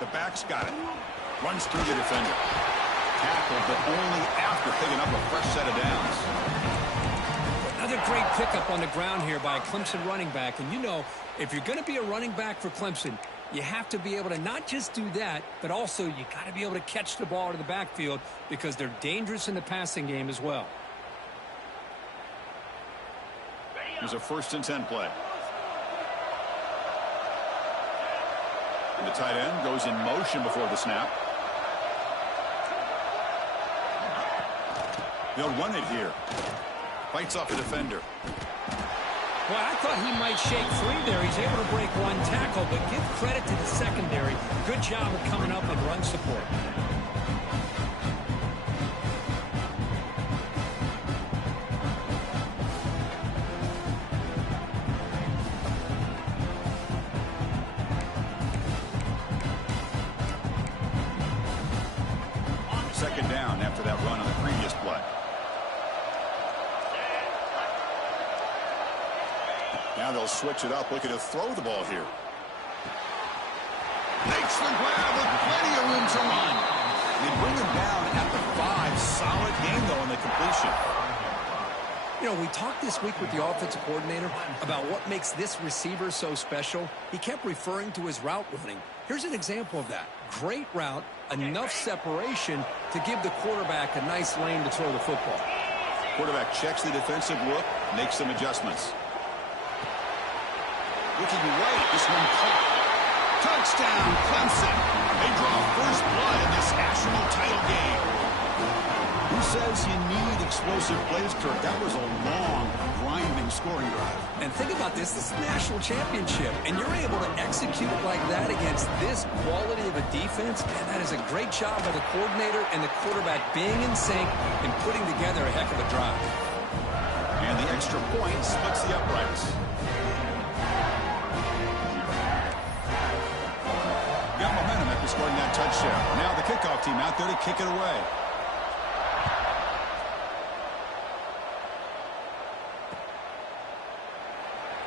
The back's got it. Runs through the defender. Tackled, but only after picking up a fresh set of downs. Another great pickup on the ground here by a Clemson running back. And you know, if you're going to be a running back for Clemson, you have to be able to not just do that, but also you got to be able to catch the ball to the backfield because they're dangerous in the passing game as well. Here's a 1st and 10 play. And the tight end goes in motion before the snap. They'll run it here. Fights off a defender. Well, I thought he might shake free there. He's able to break one tackle, but give credit to the secondary. Good job of coming up and run support. Second down after that run on the previous play. Now they'll switch it up, looking to throw the ball here. Makes the grab with plenty of room to run. They bring him down at the 5. Solid game, though, on the completion. You know, we talked this week with the offensive coordinator about what makes this receiver so special. He kept referring to his route running. Here's an example of that. Great route, enough separation to give the quarterback a nice lane to throw the football. Quarterback checks the defensive look, makes some adjustments. Looking right, this one caught. Touchdown, Clemson. They draw first blood in this national title game. Who says you need explosive plays, Kirk? That was a long, grinding scoring drive. And think about this. This is a national championship, and you're able to execute it like that against this quality of a defense. Man, that is a great job by the coordinator and the quarterback being in sync and putting together a heck of a drive. And the extra point splits the uprights. Got momentum after scoring that touchdown. Now the kickoff team out there to kick it away.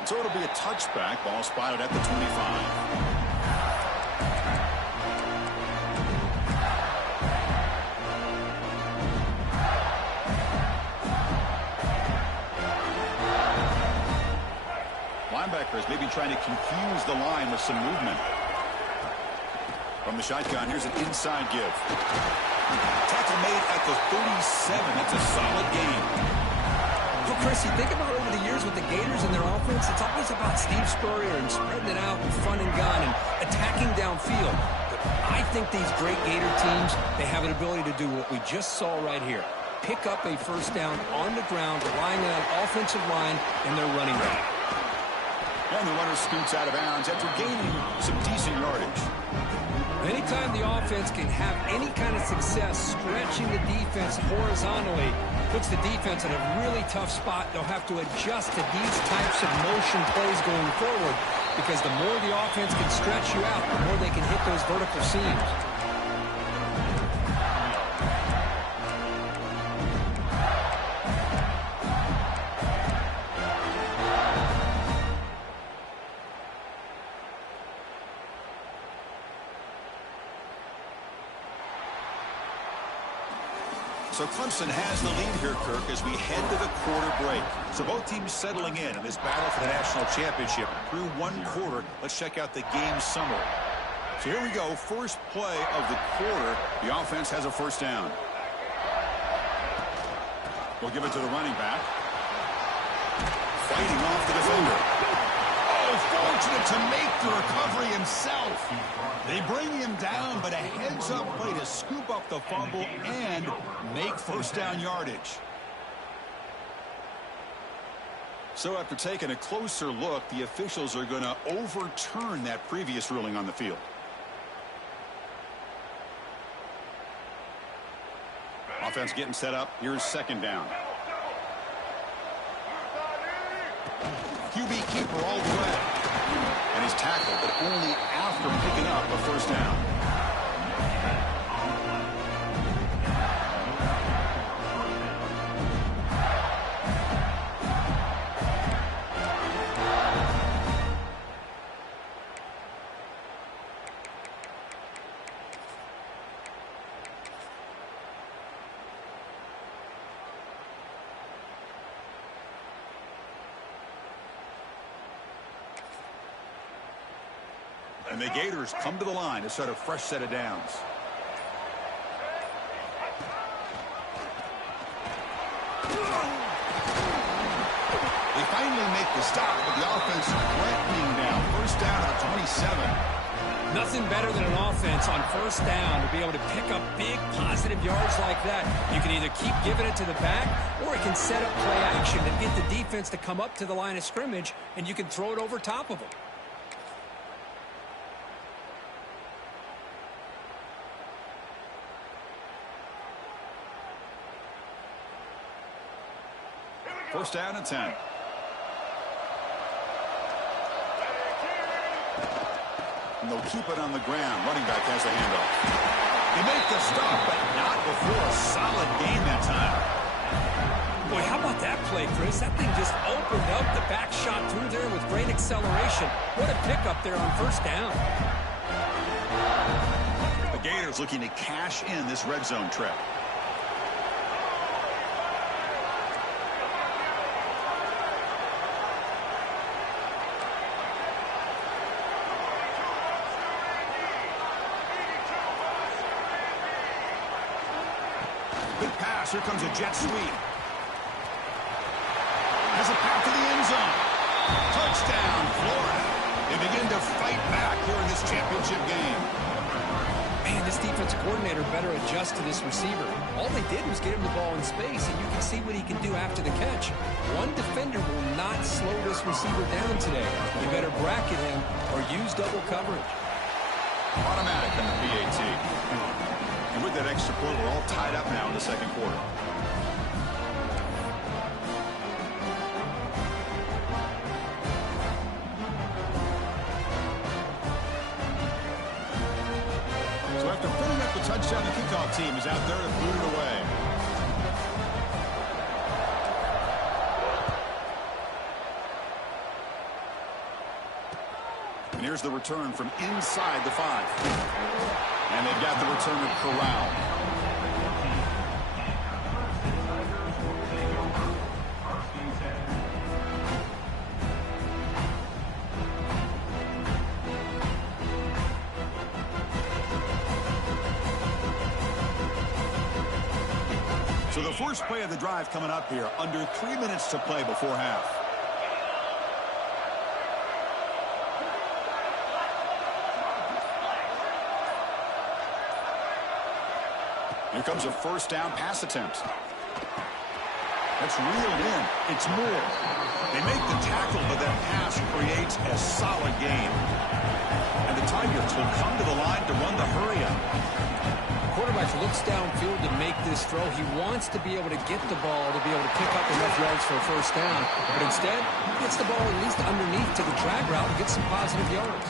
So it'll be a touchback. Ball spotted at the 25. Linebackers maybe trying to confuse the line with some movement. From the shotgun, here's an inside give. Tackle made at the 37. That's a solid game. Well, Chris, you think about over the years with the Gators and their offense, it's always about Steve Spurrier and spreading it out and fun and gun and attacking downfield. But I think these great Gator teams, they have an ability to do what we just saw right here. Pick up a first down on the ground, relying on an offensive line and their running back. And the runner scoots out of bounds after gaining some decent yardage. Anytime the offense can have any kind of success stretching the defense horizontally, puts the defense in a really tough spot. They'll have to adjust to these types of motion plays going forward because the more the offense can stretch you out, the more they can hit those vertical seams. So Clemson has the lead here, Kirk, as we head to the quarter break. So both teams settling in this battle for the national championship. Through one quarter, let's check out the game summary. So here we go, first play of the quarter. The offense has a first down. We'll give it to the running back. Fighting off the defender. Oh, fortunate to make the recovery himself. They bring him down, but a heads-up play to scoop up the fumble and make first down yardage. So after taking a closer look, the officials are going to overturn that previous ruling on the field. Offense getting set up. Here's second down. QB keeper all the way. And he's tackled, but only after picking up a first down. And the Gators come to the line to start a fresh set of downs. They finally make the stop, but the offense threatening now. First down at 27. Nothing better than an offense on first down to be able to pick up big positive yards like that. You can either keep giving it to the back, or it can set up play action to get the defense to come up to the line of scrimmage, and you can throw it over top of them. First down and 10. And they'll keep it on the ground. Running back has the handoff. They make the stop, but not before a solid gain that time. Boy, how about that play, Chris? That thing just opened up. The back shot through there with great acceleration. What a pickup there on first down. The Gators looking to cash in this red zone trip. Good pass. Here comes a jet sweep. Has a path to the end zone. Touchdown, Florida. They begin to fight back here in this championship game. Man, this defensive coordinator better adjust to this receiver. All they did was get him the ball in space, and you can see what he can do after the catch. One defender will not slow this receiver down today. You better bracket him or use double coverage. Automatic on the PAT. And with that extra point, we're all tied up now in the second quarter. So after putting up the touchdown, the kickoff team is out there to boot it away. And here's the return from inside the 5. And they've got the return of Corral. So the first play of the drive coming up here. Under 3 minutes to play before half. Here comes a first down pass attempt. That's reeled in. It's Moore. They make the tackle, but that pass creates a solid gain. And the Tigers will come to the line to run the hurry-up. Quarterback looks downfield to make this throw. He wants to be able to get the ball to be able to pick up enough yards for a first down. But instead, he gets the ball at least underneath to the drag route and gets some positive yards.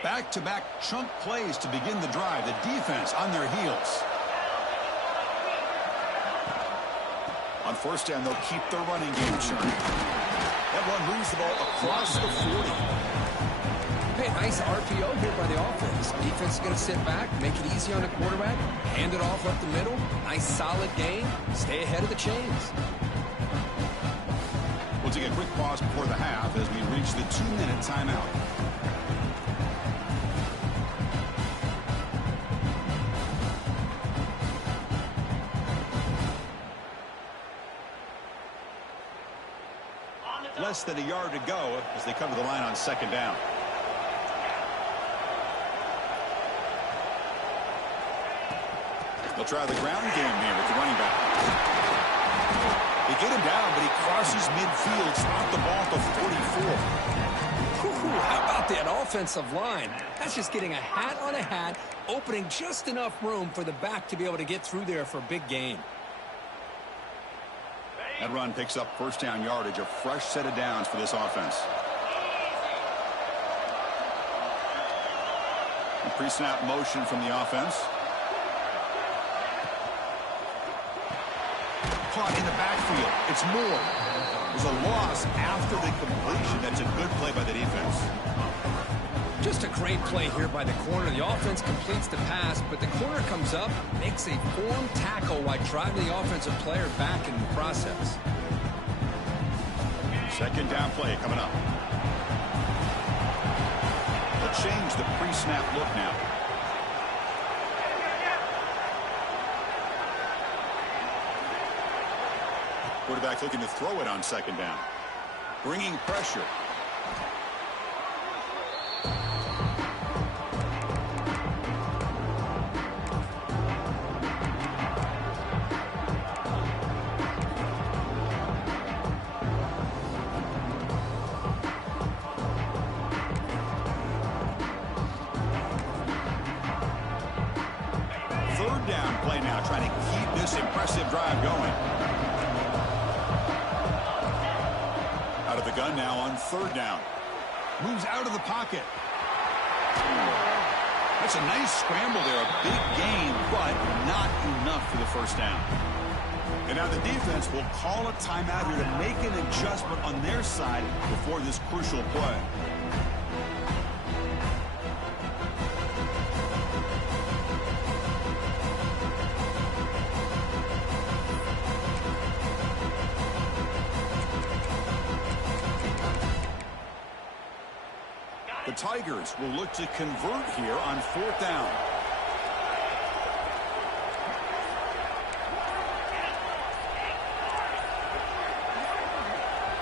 Back-to-back chunk plays to begin the drive. The defense on their heels. On first down, they'll keep their running game churning. That one moves the ball across the 40. Hey, nice RPO here by the offense. Defense is going to sit back, make it easy on the quarterback, hand it off up the middle. Nice solid gain. Stay ahead of the chains. We'll take a quick pause before the half as we reach the 2-minute timeout. Less than a yard to go as they come to the line on second down. They'll try the ground game here with the running back. They get him down, but he crosses midfield, spot the ball to 44. How about that offensive line? That's just getting a hat on a hat, opening just enough room for the back to be able to get through there for a big gain. That run picks up first down yardage, a fresh set of downs for this offense. A pre-snap motion from the offense. Caught in the backfield. It's Moore. There's a loss after the completion. That's a good play by the defense. Just a great play here by the corner. The offense completes the pass, but the corner comes up, makes a form tackle while driving the offensive player back in the process. Second down play coming up. They'll change the pre-snap look now. Quarterback looking to throw it on second down. Bringing pressure. Third down play now, trying to keep this impressive drive going. Out of the gun now on third down. Moves out of the pocket. That's a nice scramble there. A big gain, but not enough for the first down. And now the defense will call a timeout here to make an adjustment on their side before this crucial play. The Tigers will look to convert here on fourth down.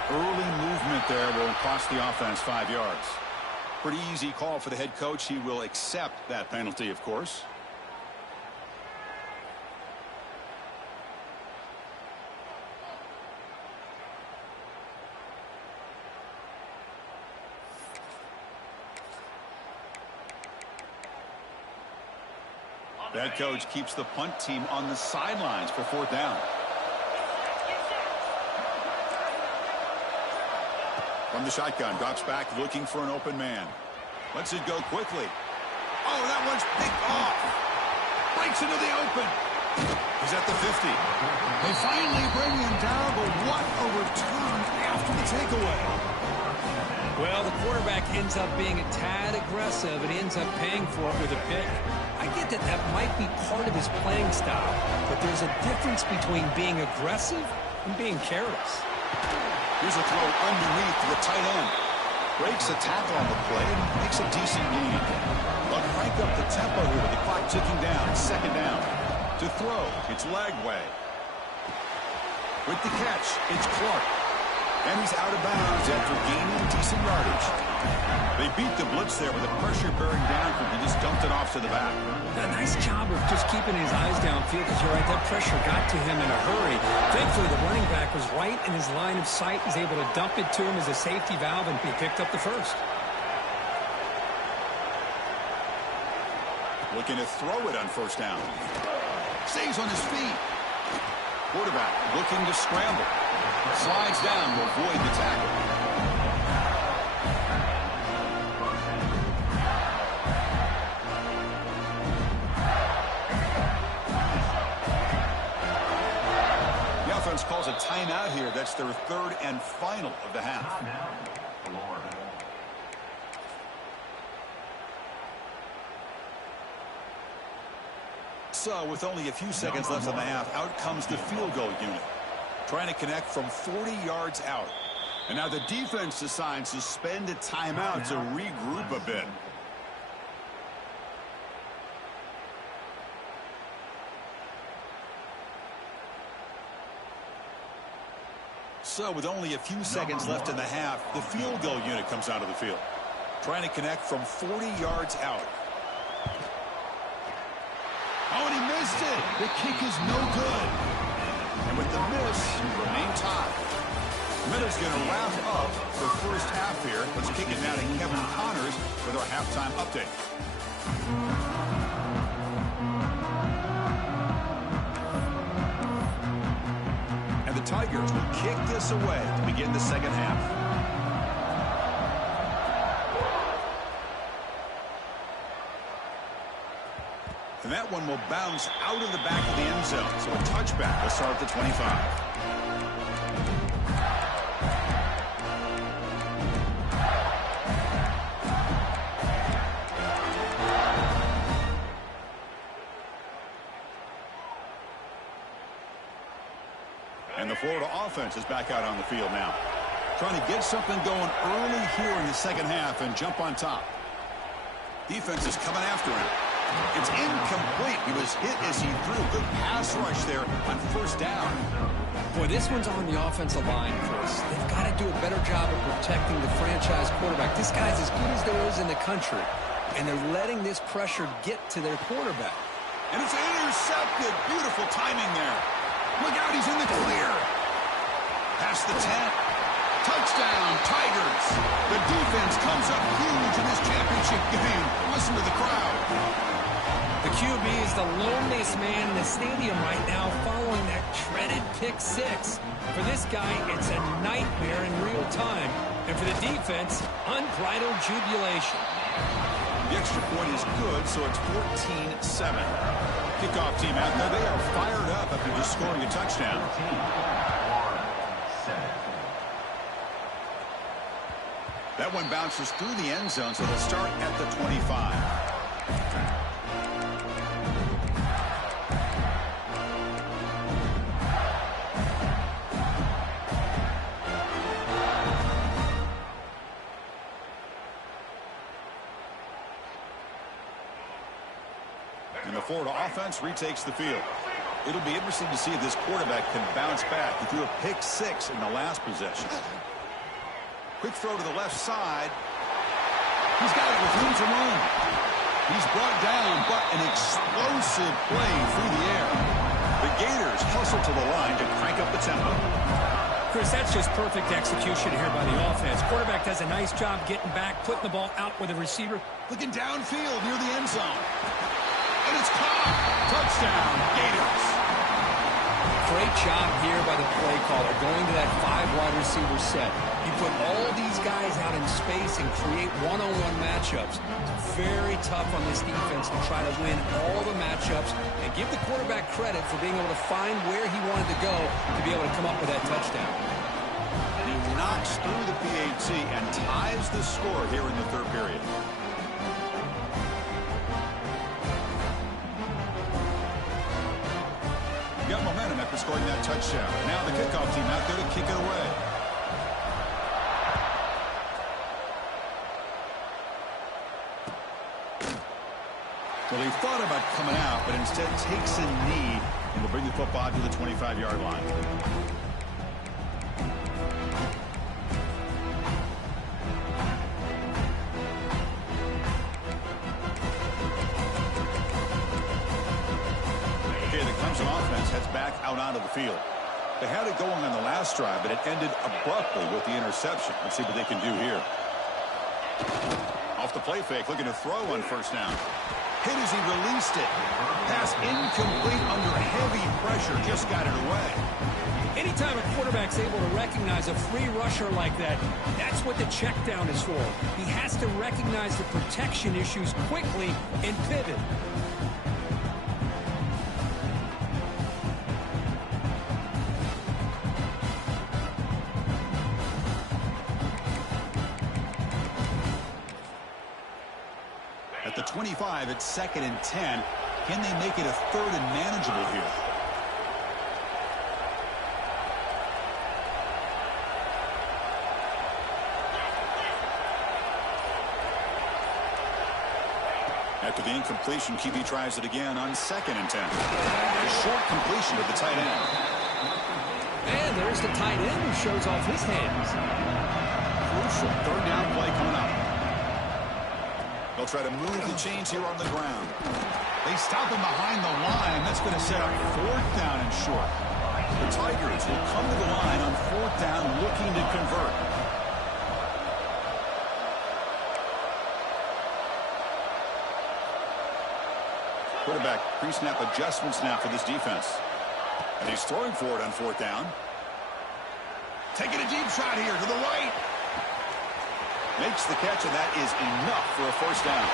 Early movement there will cost the offense 5 yards. Pretty easy call for the head coach. He will accept that penalty, of course. The head coach keeps the punt team on the sidelines for fourth down. From the shotgun, drops back looking for an open man. Lets it go quickly. Oh, that one's picked off. Breaks into the open. He's at the 50. They finally bring him down, but what a return after the takeaway. Well, the quarterback ends up being a tad aggressive and he ends up paying for it with a pick. I get that that might be part of his playing style, but there's a difference between being aggressive and being careless. Here's a throw underneath to the tight end. Breaks a tackle on the play and makes a decent gain. They'll crank up the tempo here with the clock ticking down. Second down. To throw, it's Lagway. With the catch, it's Clark. And he's out of bounds after gaining decent yardage. They beat the blitz there with the pressure bearing down, and he just dumped it off to the back. A nice job of just keeping his eyes downfield, because you're right, that pressure got to him in a hurry. Thankfully, the running back was right in his line of sight. He's able to dump it to him as a safety valve, and he picked up the first. Looking to throw it on first down. Stays on his feet. Quarterback looking to scramble. Slides down to avoid the tackle. The offense calls a timeout here. That's their third and final of the half. So, with only a few seconds left in the half, out comes the field goal unit. Trying to connect from 40 yards out. And now the defense decides to spend a timeout to regroup a bit. So, with only a few seconds left in the half, the field goal unit comes out of the field. Trying to connect from 40 yards out. Oh, and he missed it. The kick is no good. And with the miss, remain tied. Miller's going to wrap up the first half here. Let's kick it now to Kevin Connors with our halftime update. And the Tigers will kick this away to begin the second half. And that one will bounce out of the back of the end zone. So a touchback will start at the 25. And the Florida offense is back out on the field now. Trying to get something going early here in the second half and jump on top. Defense is coming after him. It's incomplete. He was hit as he threw. Good pass rush there on first down. Boy, this one's on the offensive line, Chris. They've got to do a better job of protecting the franchise quarterback. This guy's as good as there is in the country, and they're letting this pressure get to their quarterback. And it's intercepted. Beautiful timing there. Look out, he's in the clear. Past the 10. Touchdown, Tigers. The defense comes up huge in this championship game. Listen to the crowd. The QB is the loneliest man in the stadium right now following that shredded pick six. For this guy, it's a nightmare in real time. And for the defense, unbridled jubilation. The extra point is good, so it's 14-7. Kickoff team out there. They are fired up after just scoring a touchdown. That one bounces through the end zone, so they'll start at the 25. And the Florida offense retakes the field. It'll be interesting to see if this quarterback can bounce back. He threw a pick six in the last possession. Quick throw to the left side. He's got it with room to run. He's brought down, but an explosive play through the air. The Gators hustle to the line to crank up the tempo. Chris, that's just perfect execution here by the offense. Quarterback does a nice job getting back, putting the ball out with the receiver. Looking downfield near the end zone. And it's caught. Touchdown, Gators. Great job here by the play caller, going to that 5-wide receiver set. You put all these guys out in space and create one-on-one matchups. It's very tough on this defense to try to win all the matchups and give the quarterback credit for being able to find where he wanted to go to be able to come up with that touchdown. And he knocks through the PAT and ties the score here in the third period. Got momentum after scoring that touchdown. Now the kickoff team out there to kick it away. Well, he thought about coming out, but instead takes a knee and will bring the football to the 25-yard line. Offense heads back out onto the field. They had it going on the last drive, but it ended abruptly with the interception. Let's see what they can do here. Off the play fake, looking to throw on first down. Hit as he released it. Pass incomplete under heavy pressure. Just got it away. Anytime a quarterback's able to recognize a free rusher like that, that's what the check down is for. He has to recognize the protection issues quickly and pivot. At the 25, it's 2nd and 10. Can they make it a 3rd and manageable here? After the incompletion, QB tries it again on 2nd and 10. A short completion of the tight end. And there's the tight end who shows off his hands. Crucial 3rd down play coming up. They'll try to move the chains here on the ground. They stop him behind the line. That's going to set up 4th down and short. The Tigers will come to the line on 4th down looking to convert. Quarterback pre-snap adjustments now for this defense. And he's throwing for it on 4th down. Taking a deep shot here to the right. Makes the catch, and that is enough for a 1st down.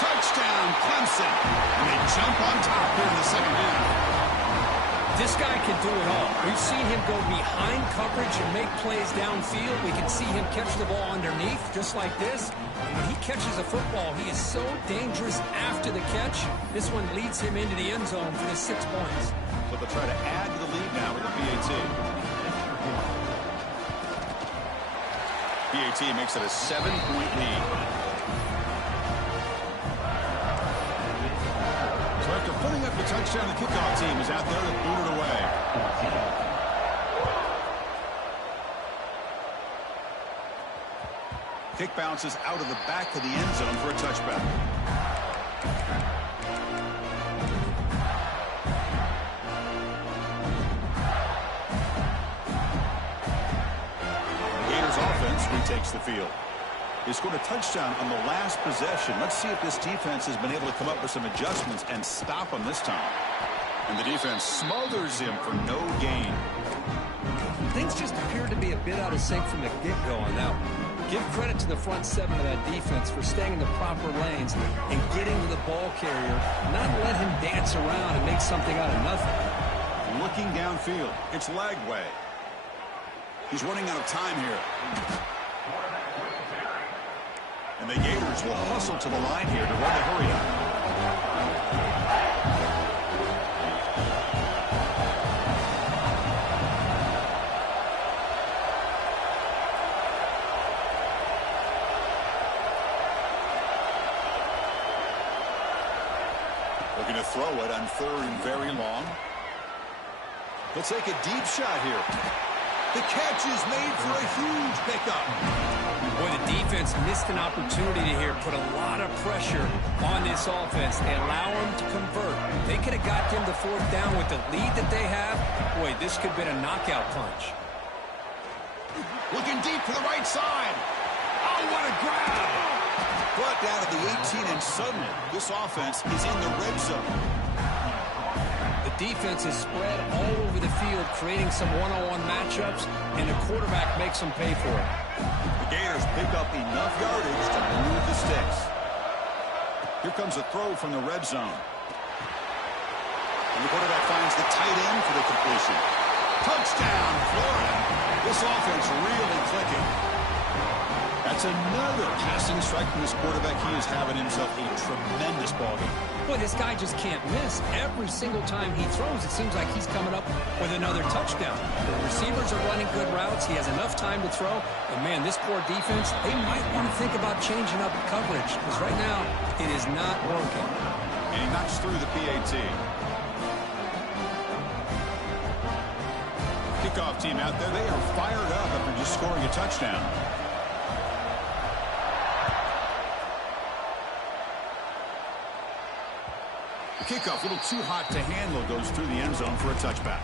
Touchdown, Clemson. And they jump on top here in the second half. This guy can do it all. We've seen him go behind coverage and make plays downfield. We can see him catch the ball underneath, just like this. And when he catches a football, he is so dangerous after the catch. This one leads him into the end zone for the 6 points. So they'll try to add to the lead now with the PAT. PAT makes it a 7-point lead. So after putting up the touchdown, the kickoff team is out there to boot it away. Kick bounces out of the back of the end zone for a touchback. Gators offense retakes the field. They scored a touchdown on the last possession. Let's see if this defense has been able to come up with some adjustments and stop them this time. And the defense smothers him for no gain. Things just appear to be a bit out of sync from the get-go on that one. Give credit to the front seven of that defense for staying in the proper lanes and getting to the ball carrier, not let him dance around and make something out of nothing. Looking downfield, it's Lagway. He's running out of time here. And the Gators will hustle to the line here to run the hurry-up. Looking to throw it on 3rd and very long. He'll take a deep shot here. The catch is made for a huge pickup. Boy, the defense missed an opportunity here, put a lot of pressure on this offense. They allow them to convert. They could have got them to 4th down with the lead that they have. Boy, this could have been a knockout punch. Looking deep to the right side. Oh, what a grab! Brought down at the 18, and suddenly this offense is in the red zone. The defense is spread all over the field, creating some one-on-one matchups, and the quarterback makes them pay for it. The Gators pick up enough yardage to move the sticks. Here comes a throw from the red zone. And the quarterback finds the tight end for the completion. Touchdown, Florida. This offense really clicking. That's another passing strike from this quarterback. He is having himself a tremendous ballgame. Boy, this guy just can't miss. Every single time he throws, it seems like he's coming up with another touchdown. The receivers are running good routes. He has enough time to throw. And, man, this poor defense, they might want to think about changing up coverage because right now it is not working. And he knocks through the PAT. Kickoff team out there, they are fired up after just scoring a touchdown. The kickoff, a little too hot to handle, goes through the end zone for a touchback.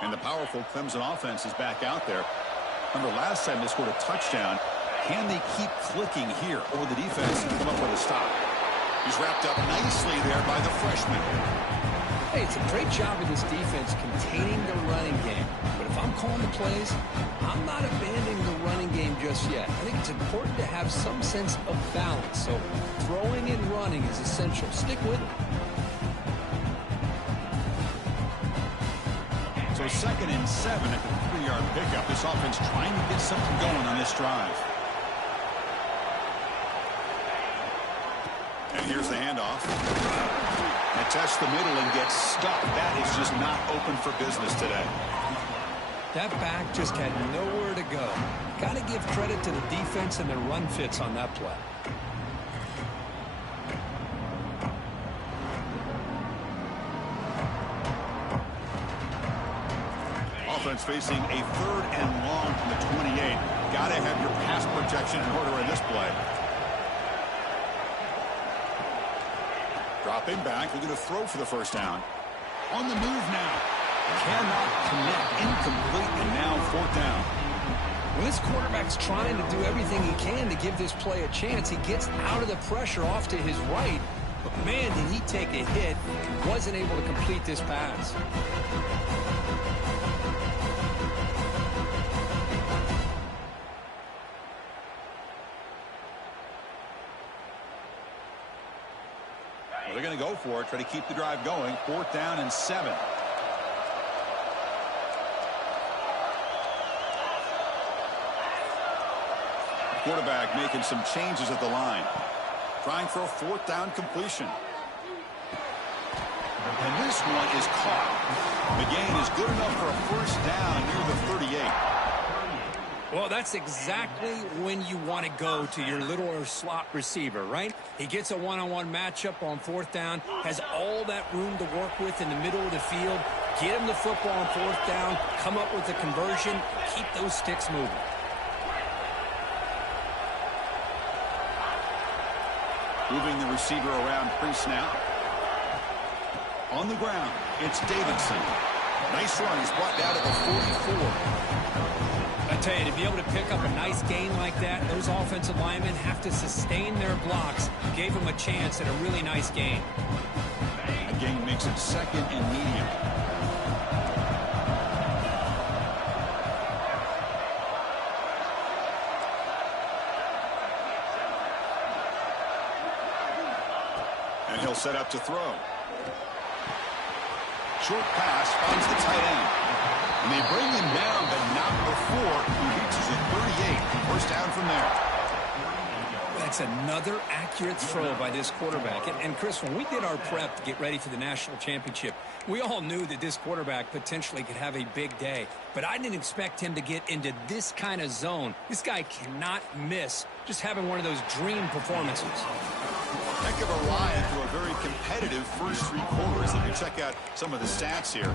And the powerful Clemson offense is back out there. Remember, last time they scored a touchdown. Can they keep clicking here, or the defense come up with a stop? He's wrapped up nicely there by the freshman. Hey, it's a great job of this defense containing the running game. But if I'm calling the plays, I'm not abandoning the running game just yet. I think it's important to have some sense of balance. So throwing and running is essential. Stick with it. So 2nd and 7 at the 3-yard pickup. This offense trying to get something going on this drive. And here's the handoff. And tests the middle and gets stuck. That is just not open for business today. That back just had nowhere to go. Got to give credit to the defense and their run fits on that play. Offense facing a 3rd and long from the 28. Got to have your pass protection in order in this play. Dropping back, looking to throw for the first down. On the move now. Cannot connect. Incomplete, and now 4th down. When this quarterback's trying to do everything he can to give this play a chance, he gets out of the pressure off to his right. But, man, did he take a hit. Wasn't able to complete this pass. Well, they're going to go for it, try to keep the drive going. 4th down and 7. Quarterback making some changes at the line. Trying for a fourth down completion. And this one is caught. The gain is good enough for a first down near the 38. Well, that's exactly when you want to go to your little or slot receiver, right? He gets a one-on-one matchup on fourth down, has all that room to work with in the middle of the field. Get him the football on fourth down, come up with a conversion, keep those sticks moving. Moving the receiver around pre-snap. On the ground, it's Davidson. Nice run. He's brought down to the 44. I tell you, to be able to pick up a nice gain like that, those offensive linemen have to sustain their blocks. Gave him a chance at a really nice gain. A gain makes it second and medium. And he'll set up to throw. Short pass finds the tight end. And they bring him down, but not before he reaches the 38. First down from there. That's another accurate throw by this quarterback. And Chris, when we did our prep to get ready for the national championship, we all knew that this quarterback potentially could have a big day. But I didn't expect him to get into this kind of zone. This guy cannot miss just having one of those dream performances. Heck of a ride through a very competitive first three quarters. Let me check out some of the stats here.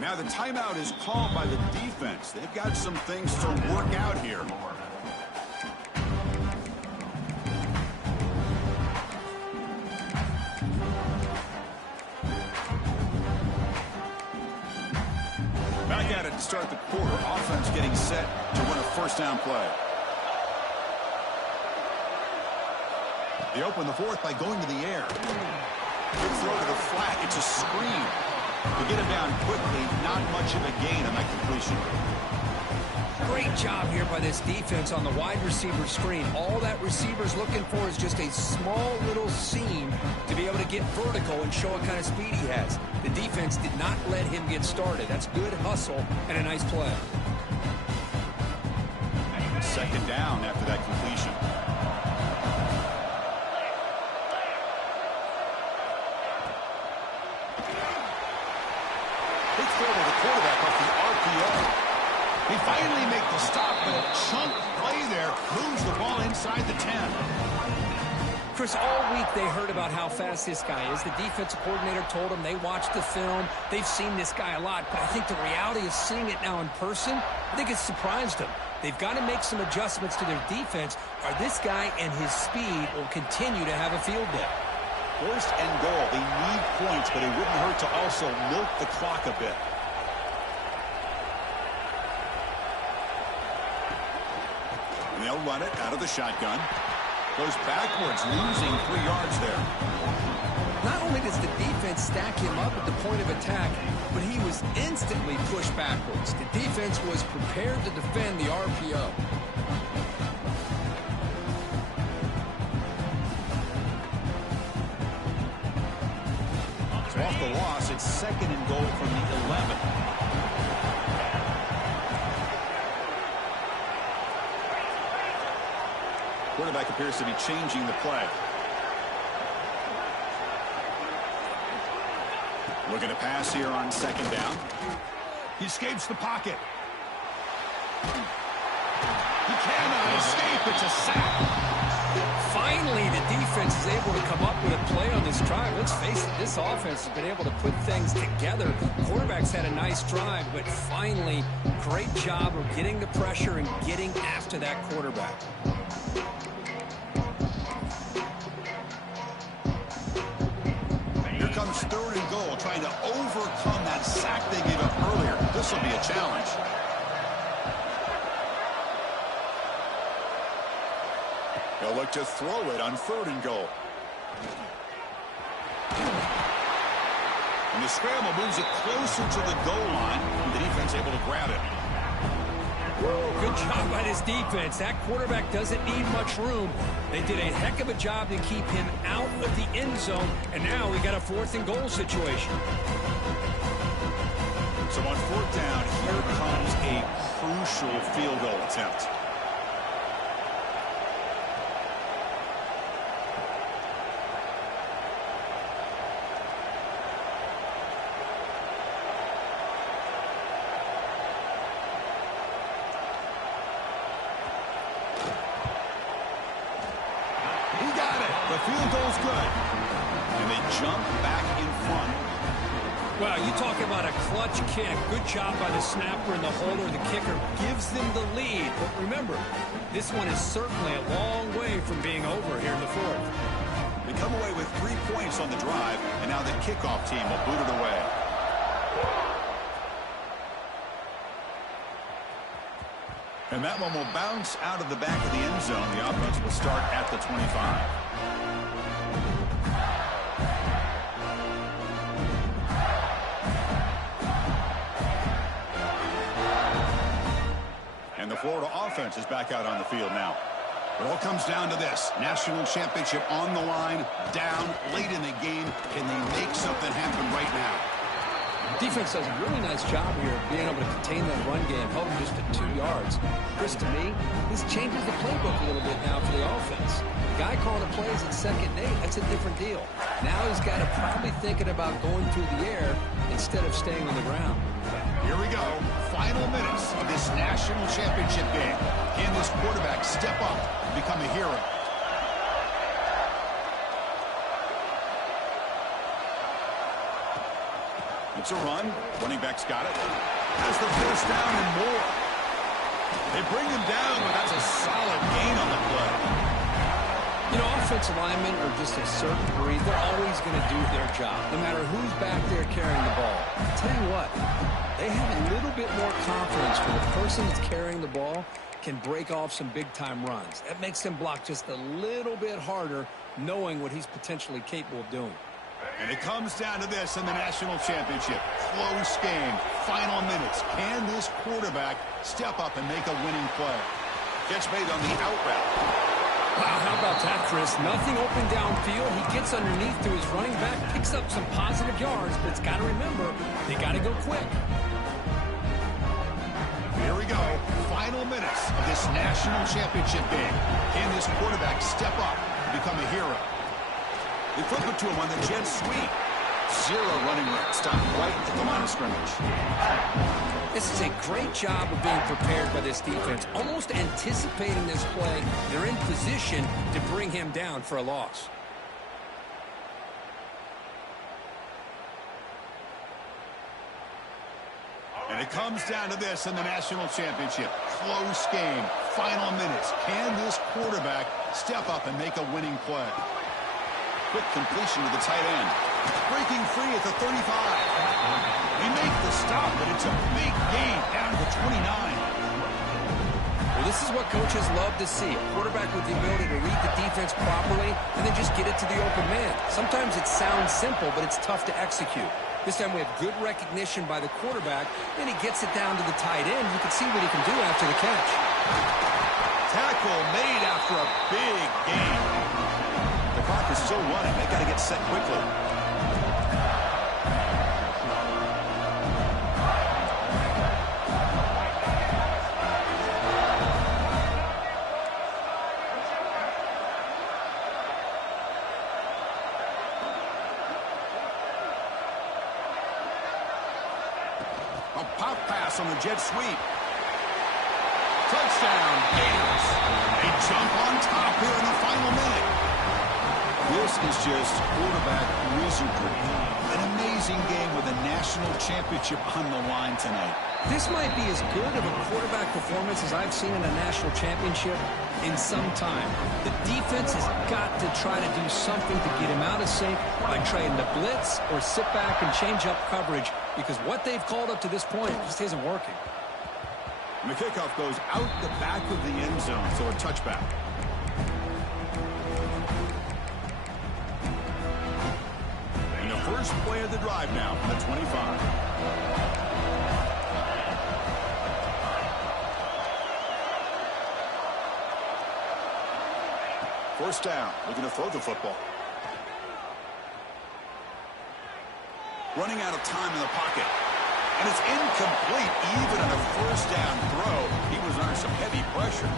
Now the timeout is called by the defense. They've got some things to work out here. Back at it to start the quarter. Offense getting set to win a first down play. They open the fourth by going to the air. Good throw to the flat. It's a screen. To get him down quickly, not much of a gain on that completion. Great job here by this defense on the wide receiver screen. All that receiver's looking for is just a small little seam to be able to get vertical and show what kind of speed he has. The defense did not let him get started. That's good hustle and a nice play. Second down after that completion. They finally make the stop, but a chunk play there moves the ball inside the 10. Chris, all week they heard about how fast this guy is. The defensive coordinator told them they watched the film. They've seen this guy a lot, but I think the reality of seeing it now in person, I think it's surprised them. They've got to make some adjustments to their defense, or this guy and his speed will continue to have a field day. First and goal. They need points, but it wouldn't hurt to also milk the clock a bit. They'll run it out of the shotgun. Goes backwards, losing 3 yards there. Not only does the defense stack him up at the point of attack, but he was instantly pushed backwards. The defense was prepared to defend the RPO. So off the loss, it's second and goal from the 11. Quarterback appears to be changing the play. Looking to pass here on second down. He escapes the pocket. He cannot escape. It's a sack. Finally, the defense is able to come up with a play on this drive. Let's face it, this offense has been able to put things together. Quarterback's had a nice drive, but finally, great job of getting the pressure and getting after that quarterback. Here comes 3rd and goal, trying to overcome that sack they gave up earlier. This will be a challenge. They'll look to throw it on 3rd and goal. And the scramble moves it closer to the goal line. And the defense able to grab it. Good job by this defense. That quarterback doesn't need much room. They did a heck of a job to keep him out of the end zone. And now we got a 4th and goal situation. So on 4th down, here comes a crucial field goal attempt. The field goal's good. And they jump back in front. Well, you talk about a clutch kick. Good job by the snapper and the holder. The kicker gives them the lead. But remember, this one is certainly a long way from being over here in the 4th. They come away with 3 points on the drive, and now the kickoff team will boot it away. And that one will bounce out of the back of the end zone. The offense will start at the 25. And the Florida offense is back out on the field now. It all comes down to this. National championship on the line, down late in the game. Can they make something happen right now? Defense does a really nice job here of being able to contain that run game, held them just to 2 yards. Chris, to me, this changes the playbook a little bit now for the offense. The guy calling the plays at 2nd and 8, that's a different deal. Now he's got to probably thinking about going through the air instead of staying on the ground. Here we go. Final minutes of this national championship game. Can this quarterback step up and become a hero? It's a run. Running back's got it. Has the 1st down and more. They bring him down, but that's a solid gain on the play. You know, offensive linemen are just a certain breed. They're always going to do their job, no matter who's back there carrying the ball. I'll tell you what, they have a little bit more confidence when the person that's carrying the ball can break off some big-time runs. That makes them block just a little bit harder, knowing what he's potentially capable of doing. And it comes down to this in the national championship. Close game. Final minutes. Can this quarterback step up and make a winning play? Catch made on the out route. Wow, how about that, Chris? Nothing open downfield. He gets underneath to his running back, picks up some positive yards, but it's got to remember, they got to go quick. Here we go. Final minutes of this national championship game. Can this quarterback step up and become a hero? They flip it to him on the jet sweep. 0 running room. Stopped right at the line of scrimmage. This is a great job of being prepared by this defense, almost anticipating this play. They're in position to bring him down for a loss. And it comes down to this in the national championship. Close game. Final minutes. Can this quarterback step up and make a winning play? Quick completion to the tight end. Breaking free at the 35. They make the stop, but it's a big gain down to 29. Well, this is what coaches love to see. A quarterback with the ability to read the defense properly and then just get it to the open man. Sometimes it sounds simple, but it's tough to execute. This time we have good recognition by the quarterback. Then he gets it down to the tight end. You can see what he can do after the catch. Tackle made after a big gain. The clock is still running. They got to get set quickly. A pop pass on the jet sweep. Touchdown, Gators. A jump on top here in the final minute. This is just quarterback wizardry. An amazing game with a national championship on the line tonight. This might be as good of a quarterback performance as I've seen in a national championship in some time. The defense has got to try to do something to get him out of sync by trying to blitz or sit back and change up coverage, because what they've called up to this point just isn't working. And the kickoff goes out the back of the end zone, so a touchback. And the first play of the drive now from the 25. First down, looking to throw the football. Running out of time in the pocket. And it's incomplete. Even on a first down throw, he was under some heavy pressure.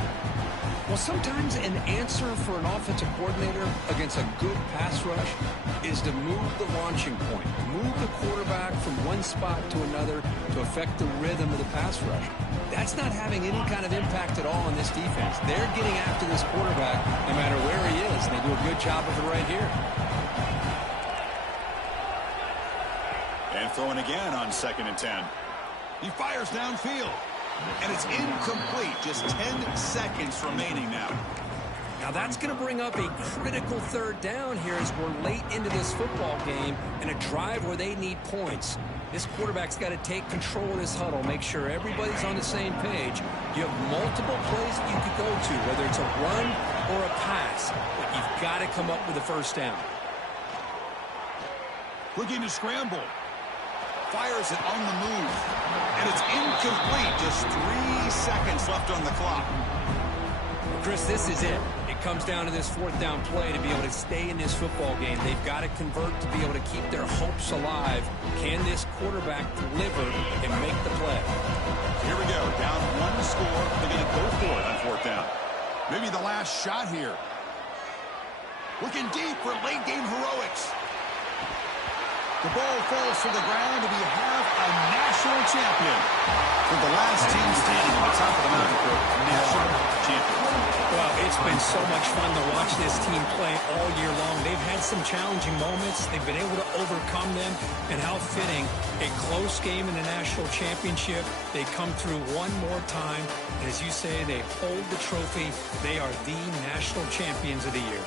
Well, sometimes an answer for an offensive coordinator against a good pass rush is to move the launching point. Move the quarterback from one spot to another to affect the rhythm of the pass rush. That's not having any kind of impact at all on this defense. They're getting after this quarterback no matter where he is, and they do a good job of it right here. And throwing again on 2nd and 10. He fires downfield. And it's incomplete. Just 10 seconds remaining now. Now that's going to bring up a critical third down here as we're late into this football game and a drive where they need points. This quarterback's got to take control of this huddle, make sure everybody's on the same page. You have multiple plays that you could go to, whether it's a run or a pass, but you've got to come up with a first down. Looking to scramble. Fires it on the move. And it's incomplete. Just 3 seconds left on the clock. Chris, this is it. It comes down to this fourth down play to be able to stay in this football game. They've got to convert to be able to keep their hopes alive. Can this quarterback deliver and make the play? Here we go. Down 1 score. They're going to go for it on 4th down. Maybe the last shot here. Looking deep for late game heroics. The ball falls to the ground, and we have a national champion. For the last team standing on top of the mountain for national champion. Well, it's been so much fun to watch this team play all year long. They've had some challenging moments. They've been able to overcome them. And how fitting, a close game in the national championship. They come through one more time. And as you say, they hold the trophy. They are the national champions of the year.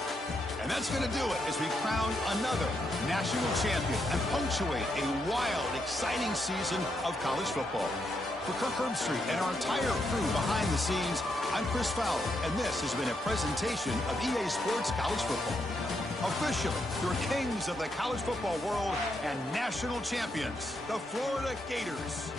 And that's going to do it as we crown another national champion and punctuate a wild, exciting season of college football. For Kirk Herbstreit and our entire crew behind the scenes, I'm Chris Fowler, and this has been a presentation of EA Sports College Football. Officially, your kings of the college football world and national champions, the Florida Gators.